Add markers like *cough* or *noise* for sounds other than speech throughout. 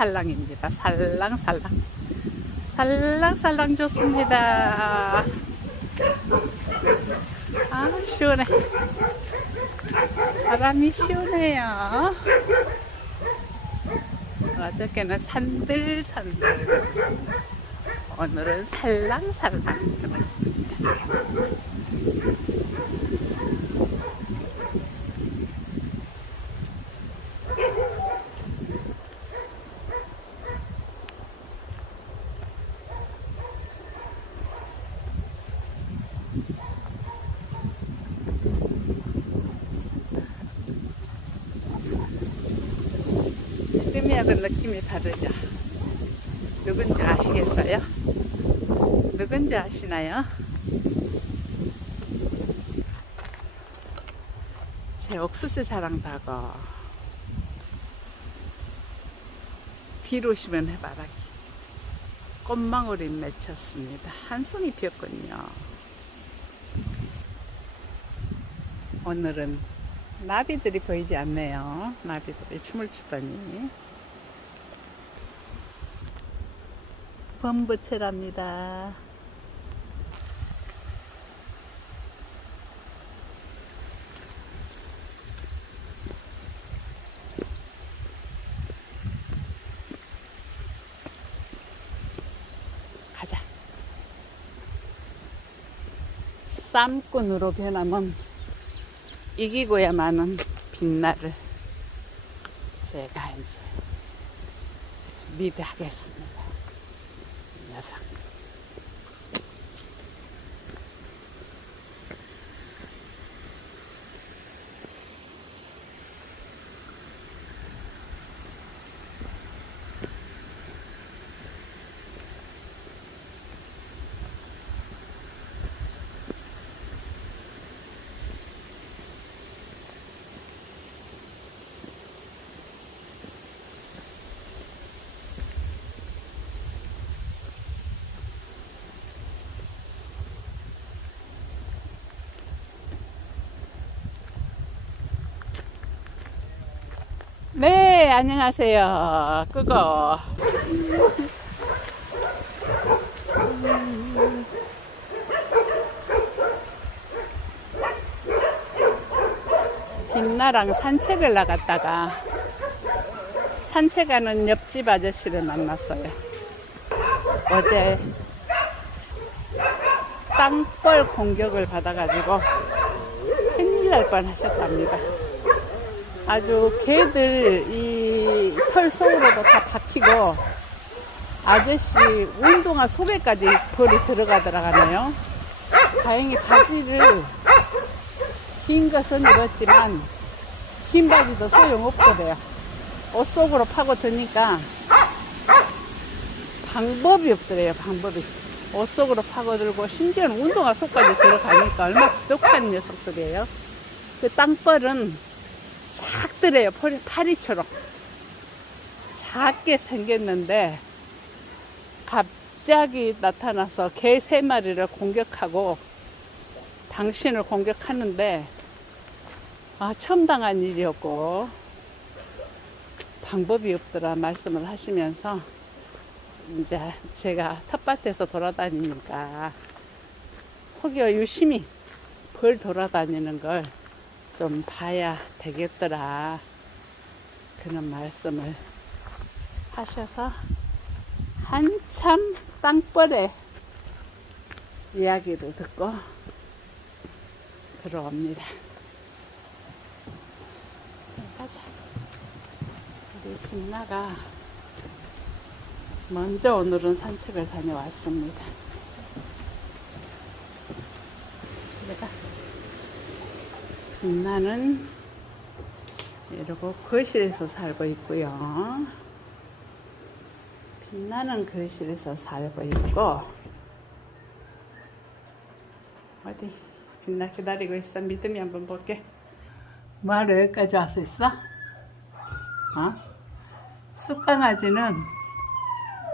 살랑살랑입니다. 살랑살랑. 살랑살랑 좋습니다. 아, 시원해. 바람이 시원해요. 어저께는 산들산들. 오늘은 살랑살랑 그렇습니다. 느낌이하고 느낌이 다르죠. 누군지 아시겠어요? 누군지 아시나요? 제 옥수수 자랑다고 뒤로 오시면 해바라기 꽃망울이 맺혔습니다. 한 송이 피었군요. 오늘은 나비들이 보이지 않네요. 나비들이 춤을 추더니 범부채랍니다. 가자. 쌈꾼으로 변하면 이기고야만은 빛나를 제가 이제 리드하겠습니다. 이 네, 안녕하세요. 끄고. 빛나랑 산책을 나갔다가 산책하는 옆집 아저씨를 만났어요. 어제 땅벌 공격을 받아가지고 큰일 날 뻔하셨답니다. 아주 개들 이 털 속으로도 다 박히고 아저씨 운동화 속에까지 벌이 들어가더라가네요. 다행히 바지를 긴 것은 입었지만 긴 바지도 소용없거든요. 옷 속으로 파고 드니까 방법이 없더래요. 방법이. 옷 속으로 파고들고 심지어는 운동화 속까지 들어가니까 얼마나 지독한 녀석들이에요. 그 땅벌은 작더래요. 파리, 파리처럼. 작게 생겼는데 갑자기 나타나서 개 세 마리를 공격하고 당신을 공격하는데 아, 처음 당한 일이었고 방법이 없더라 말씀을 하시면서 이제 제가 텃밭에서 돌아다니니까 혹여 유심히 벌 돌아다니는 걸 좀 봐야 되겠더라. 그런 말씀을 하셔서 한참 땅벌의 이야기를 듣고 들어옵니다. 가자. 우리 빛나가 먼저 오늘은 산책을 다녀왔습니다. 내가 빛 나는 이러고 거실에서 살고 있고요. 빛나는 거실에서 살고 있고 어디 빛나 기다리고 있어 믿음이 한번 볼게. 뭐하러 여기까지 와서 있어? 어? 쑥강아지는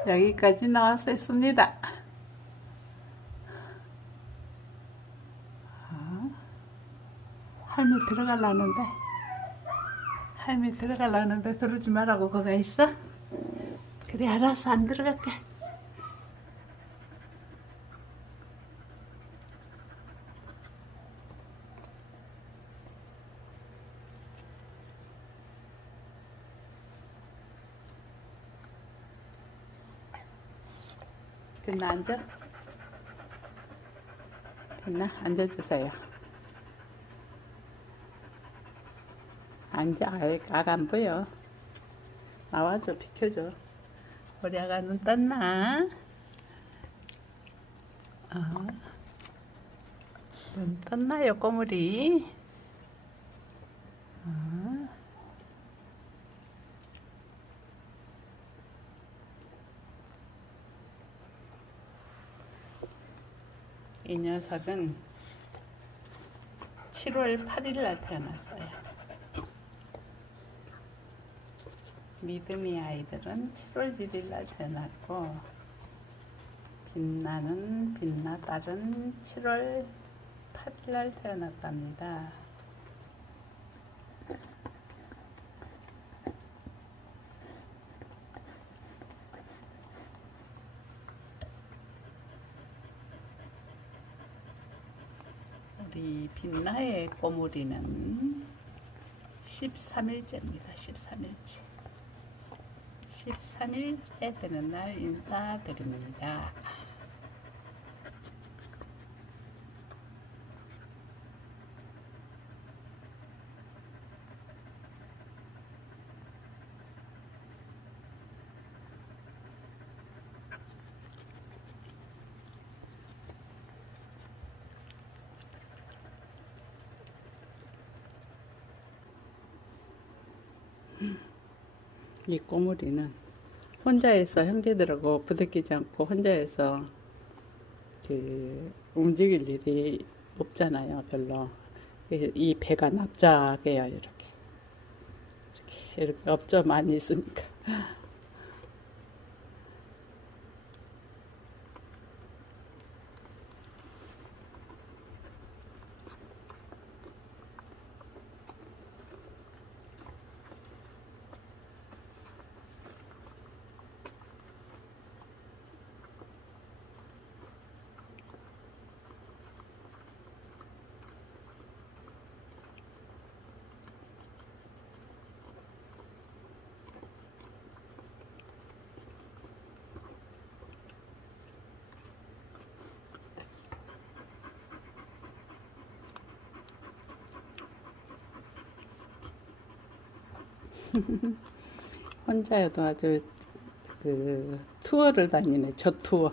여기까지 나와서 있습니다. 할미 들어갈라는데 할미 들어갈라는데 들어오지 말라고 거기 있어? 그래 알았어 안 들어갈게. 됐나 앉아? 됐나? 앉아주세요. 앉아. 악안 보여. 나와줘. 비켜줘. 우리 아가 눈 떴나? 어. 눈 떴나요, 꼬물이? 어. 이 녀석은 7월 8일 날 태어났어요. 믿음이 아이들은 7월 1일 날 태어났고 빛나는 빛나 딸은 7월 8일 날 태어났답니다. 우리 빛나의 꼬물이는 13일째입니다. 13일째. 13일째 되는 날 인사드립니다. 이 꼬물이는 혼자서 형제들하고 부대끼지 않고 혼자서 그 움직일 일이 없잖아요, 별로. 이- 이 배가 납작해요, 이렇게. 이렇게, 이렇게 업저 많이 있으니까. *laughs* 혼자여도 아주 그 투어를 다니네, 저 투어.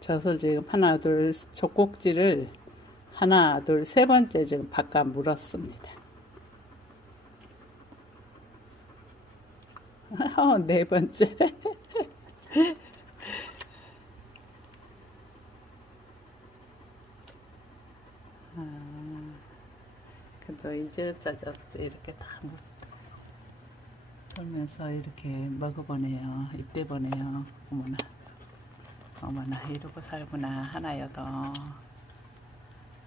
저서 지금 하나, 둘, 젖꼭지를 하나, 둘, 세 번째 지금 바깥 물었습니다. *laughs* 어, 네 번째. *laughs* 아, 그래도 이제 저저 이렇게 다 물. 돌면서 이렇게 먹어보네요. 입대 보네요. 어머나. 어머나, 이러고 살구나. 하나여도.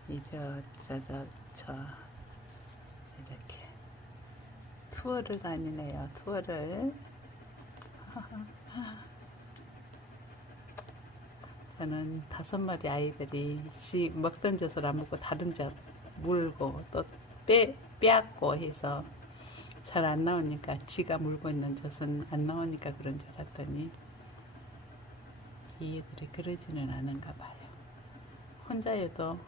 이저, 저, 저, 저. 이렇게. 투어를 다니네요. 투어를. *laughs* 저는 다섯 마리 아이들이 시, 먹던 젖을 안 먹고 다른 젖 물고 또 빼, 빼앗고 해서 잘 안 나오니까 지가 물고 있는 젖은 안 나오니까 그런 줄 알았더니 이 애들이 그러지는 않은가 봐요. 혼자여도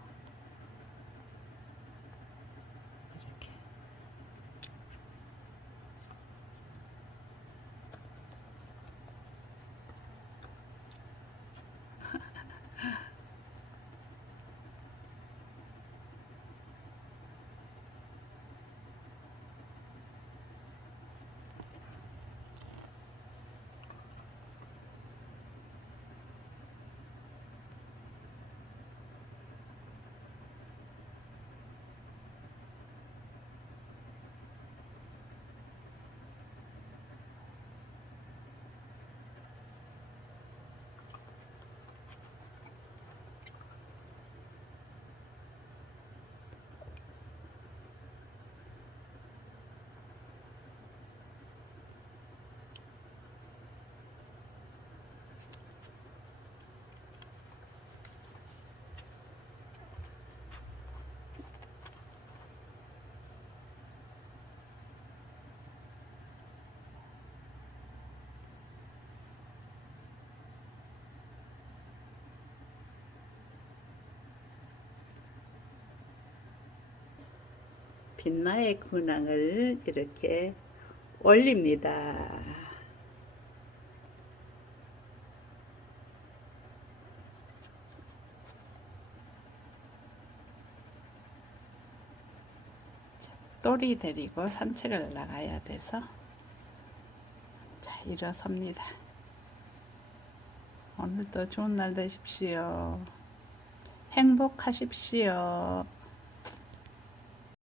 빛나의 근황을 이렇게 올립니다. 또리 데리고 산책을 나가야 돼서 자 일어섭니다. 오늘도 좋은 날 되십시오. 행복하십시오.